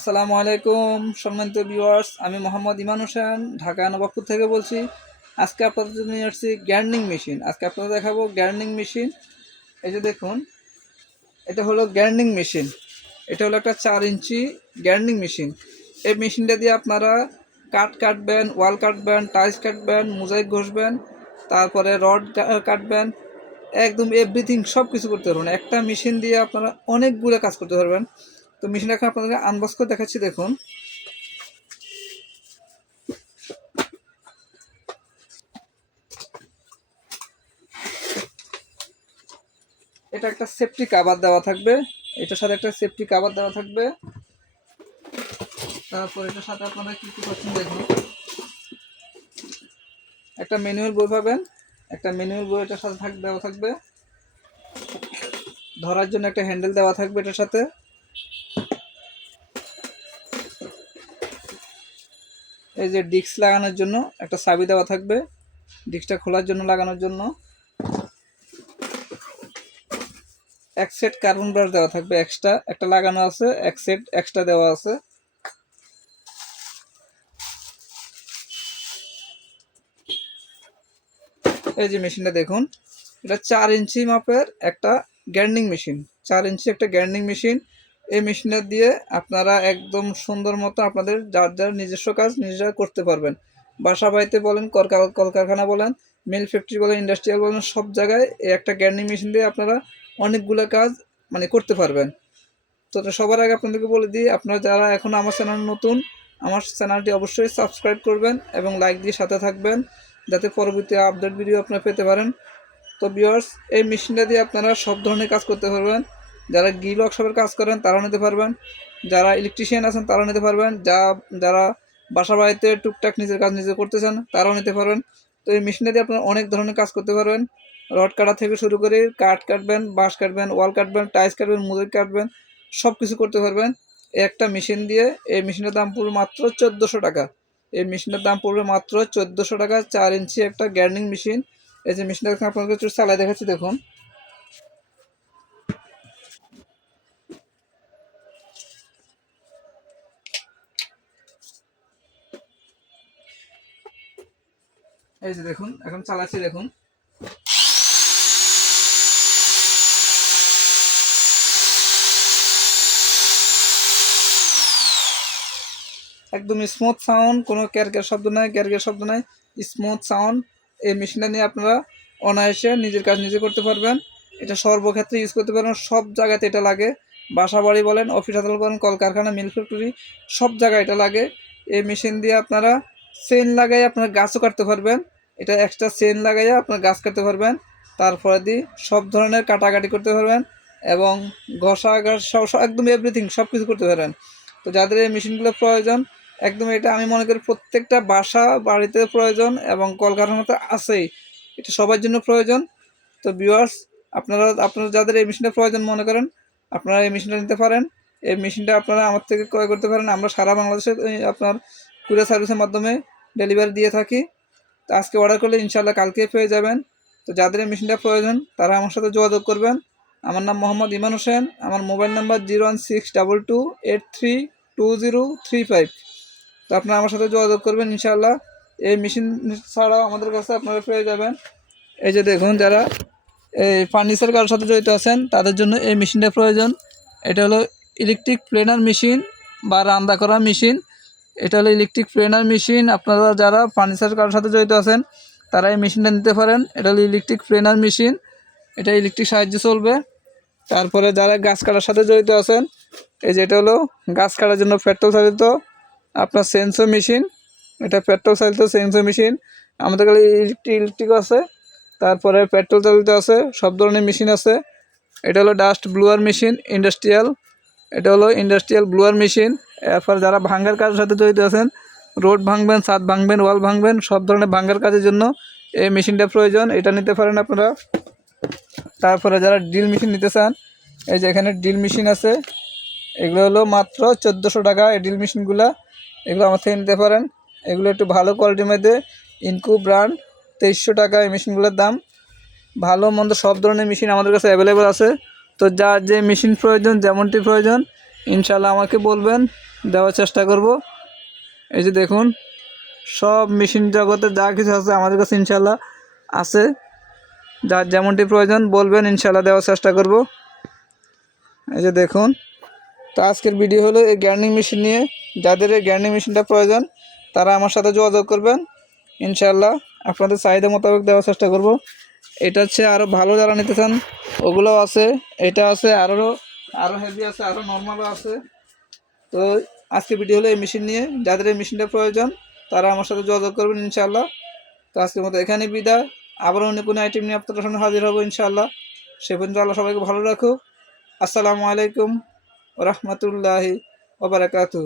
আসসালামু আলাইকুম, সম্মানিত ভিউয়ার্স আমি মোহাম্মদ ইমান হোসেন, ঢাকা নবাবপুর থেকে বলছি, আজকে আপনাদের জন্য নিয়ে আসছি গ্যার্নিং মেশিন। আজকে আপনাদের দেখাবো গ্যার্নিং মেশিন। এই যে দেখুন, এটা হলো গ্যার্নিং মেশিন। এটা হলো একটা চার ইঞ্চি গ্যার্নিং মেশিন। এই মেশিনটা দিয়ে আপনারা কাঠ কাটবেন, ওয়াল কাটবেন, টাইলস কাটবেন, মোজাইক ঘষবেন, তারপরে রড কাটবেন, একদম এভরিথিং সব কিছু করতে পারবেন। একটা মেশিন দিয়ে আপনারা অনেকগুলো কাজ করতে পারবেন। তো মেশিন এখন আপনাদেরকে আনবক্স করে দেখাচ্ছি, দেখুন। এটা একটা সেফটি কাভার দেওয়া থাকবে। এটার সাথে একটা সেফটি কাভার দেওয়া থাকবে। তারপর এটার সাথে আপনারা কি কি পাচ্ছেন দেখুন। একটা ম্যানুয়াল বই পাবেন। একটা ম্যানুয়াল বই এটার সাথে থাক দেওয়া থাকবে। ধরার জন্য একটা হ্যান্ডেল দেওয়া থাকবে এটার সাথে। এই যে ডিস্ক লাগানোর জন্য একটা চাবি দেওয়া থাকবে। ডিস্কটা খোলার জন্য লাগানোর জন্য। এক সেট কার্বন ব্রাশ দেওয়া থাকবে এক্সট্রা। একটা লাগানো আছে, এক সেট এক্সট্রা দেওয়া আছে। এই যে মেশিনটা দেখুন, এটা চার ইঞ্চি মাপের একটা গ্যান্ডিং মেশিন। চার ইঞ্চি একটা গ্যান্ডিং মেশিন। এই মেশিনটা দিয়ে আপনারা একদম সুন্দর মতো আপনাদের যার যার নিজস্ব কাজ নিজেরা করতে পারবেন। বাসা বাড়িতে বলেন কলকা- কলকারখানা বলেন মিল ফ্যাক্টরি বলেন ইন্ডাস্ট্রিয়াল বলেন, সব জায়গায় এই একটা গ্যান্ডিং মেশিন দিয়ে আপনারা অনেকগুলো কাজ মানে করতে পারবেন। তো সবার আগে আপনাদেরকে বলে দিই, আপনারা যারা এখন আমার চ্যানেল নতুন, আমার চ্যানেলটি অবশ্যই সাবস্ক্রাইব করবেন এবং লাইক দিয়ে সাথে থাকবেন, যাতে পরবর্তী আপডেট ভিডিও আপনারা পেতে পারেন। তো বিয়ার্স এই মেশিনটা দিয়ে আপনারা সব ধরনের কাজ করতে পারবেন। যারা গিল ওয়ার্কশপের কাজ করেন, তারাও নিতে পারবেন। যারা ইলেকট্রিশিয়ান আছেন তারা নিতে পারবেন। যা, যারা বাসা বাড়িতে টুকটাক নিজের কাজ নিজে করতে চান তারাও নিতে পারবেন। তো এই মেশিনটা দিয়ে আপনারা অনেক ধরনের কাজ করতে পারবেন। রড কাটা থেকে শুরু করে কাঠ কাটবেন, বাঁশ কাটবেন, ওয়াল কাটবেন, টাইলস কাটবেন মুজুর কাটবেন সব কিছু করতে পারবেন। একটা মেশিন দিয়ে এই মেশিনের দাম পড়বে মাত্র চোদ্দোশো টাকা। এই মেশিনের দাম পড়বে মাত্র চোদ্দোশো টাকা। চার ইঞ্চি একটা গ্যার্নিং মেশিন। এই যে মেশিনটা আপনাদের একটু চালাই দেখাচ্ছি, দেখুন। এই যে দেখুন, এখন চালাচ্ছি, দেখুন। একদম স্মুথ সাউন্ড কোনো ক্যারকের শব্দ নাই ক্যারকের শব্দ নাই স্মুথ সাউন্ড এই মেশিনটা নিয়ে আপনারা অনায়াসে নিজের কাজ নিজে করতে পারবেন। এটা সর্বক্ষেত্রে ইউজ করতে পারবেন সব জায়গাতে এটা লাগে। বাসা বাড়ি বলেন অফিস আদালত বলেন, কলকারখানা, মিল ফ্যাক্টরি সব জায়গায় এটা লাগে। এই মেশিন দিয়ে আপনারা চেন লাগাই আপনার গাছও কাটতে পারবেন। এটা এক্সট্রা চেন লাগাইয়া আপনার গাছ কাটতে পারবেন। তারপরে দিয়ে সব ধরনের কাটাকাটি করতে পারবেন এবং ঘষা সব একদম এভরিথিং সব কিছু করতে পারবেন। তো যাদের এই মেশিনগুলো প্রয়োজন, একদম এটা আমি মনে করি প্রত্যেকটা বাসা, বাড়িতে প্রয়োজন এবং কলকারখানাতে আছেই। এটা সবার জন্য প্রয়োজন। তো ভিউয়ার্স আপনারা আপনারা যাদের এই মেশিনটা প্রয়োজন মনে করেন, আপনারা এই মেশিনটা নিতে পারেন। এই মেশিনটা আপনারা আমার থেকে ক্রয় করতে পারেন। আমরা সারা বাংলাদেশে আপনার কুরিয়ার সার্ভিসের মাধ্যমে ডেলিভারি দিয়ে থাকি। তো আজকে অর্ডার করলে ইনশাল্লাহ কালকে পেয়ে যাবেন। তো যাদের এই মেশিনটা প্রয়োজন, তারা আমার সাথে যোগাযোগ করবেন। আমার নাম মোহাম্মদ ইমান হোসেন। আমার mobile number zero one six double two eight three two zero three five. তো আপনারা আমার সাথে যোগাযোগ করবেন ইনশাআল্লাহ। এই মেশিন ছাড়াও আমাদের কাছে আপনারা পেয়ে যাবেন। এই যে দেখুন যারা এই ফার্নিচার কারোর সাথে জড়িত আছেন, তাদের জন্য এই মেশিনটা প্রয়োজন। এটা হলো ইলেকট্রিক প্লেনার মেশিন বা রান্না করা মেশিন এটা হলো ইলেকট্রিক প্লেনার মেশিন আপনারা যারা ফার্নিচার কারোর সাথে জড়িত আছেন, তারা এই মেশিনটা নিতে পারেন। এটা হলো ইলেকট্রিক প্লেনার মেশিন এটা ইলেকট্রিক সাহায্যে চলবে। তারপরে যারা গাছ কাটার সাথে জড়িত আছেন, এই যে এটা হলো গাছ কাটার জন্য পেট্রোল চালিত আপনার সেন্সর মেশিন এটা পেট্রোল চালিত সেন্সর মেশিন আমাদের কাছে ইলেকট্রিক ইলেকট্রিক আছে। তারপরে পেট্রোল চালিত আছে। সব ধরনের মেশিন আছে। এটা হলো ডাস্ট ব্লুয়ার মেশিন ইন্ডাস্ট্রিয়াল এটা হলো ইন্ডাস্ট্রিয়াল ব্লুয়ার মেশিন এরপর যারা ভাঙ্গার কাজের সাথে জড়িত আছেন, রোড ভাঙবেন, ছাদ ভাঙবেন, ওয়াল ভাঙবেন, সব ধরনের ভাঙ্গার কাজের জন্য এই মেশিনটা প্রয়োজন। এটা নিতে পারেন আপনারা। তারপরে যারা ড্রিল মেশিন নিতে চান, এই যে এখানে ড্রিল মেশিন আছে, এগুলো হলো মাত্র চোদ্দোশো টাকা এই ড্রিল মেশিনগুলো এগুলো আমার থেকে নিতে পারেন। এগুলো একটু ভালো কোয়ালিটির মধ্যে ইনকু ব্র্যান্ড তেইশশো টাকা এই মেশিনগুলোর দাম। ভালো মন্দ সব ধরনের মেশিন আমাদের কাছে অ্যাভেলেবেল আছে। তো যার যে মেশিন প্রয়োজন, যেমনটি প্রয়োজন ইনশাল্লাহ আমাকে বলবেন, দেওয়ার চেষ্টা করব। এই যে দেখুন, সব মেশিন জগতে যা কিছু আছে আমাদের কাছে ইনশাল্লাহ আছে। যার যেমনটি প্রয়োজন বলবেন ইনশাল্লাহ দেওয়ার চেষ্টা করব। এই যে দেখুন, তো আজকের ভিডিও হলো এই গ্যান্ডিং মেশিন নিয়ে। যাদের এই গ্যান্ডিং মেশিনটা প্রয়োজন, তারা আমার সাথে যোগাযোগ করবেন। ইনশাল্লাহ আপনাদের চাহিদা মোতাবেক দেওয়ার চেষ্টা করব। এটা হচ্ছে আরও ভালো যারা নিতে চান, ওগুলোও আছে। এটা আছে আরও আরও হেভি আছে আরও নর্মালও আছে। তো আজকে ভিডিও হলো এই মেশিন নিয়ে। যাদের এই মেশিনটা প্রয়োজন, তারা আমার সাথে যোগাযোগ করবেন ইনশাল্লাহ তো আজকের মতো এখানে বিদায়। আবার অন্য কোনো আইটেম নিয়ে আপনাদের সামনে হাজির হব ইনশাল্লাহ সে পর্যন্ত আল্লাহ সবাইকে ভালো রাখুক। আসসালামু আলাইকুম রহমতুল্লাহি ওবরাকাতু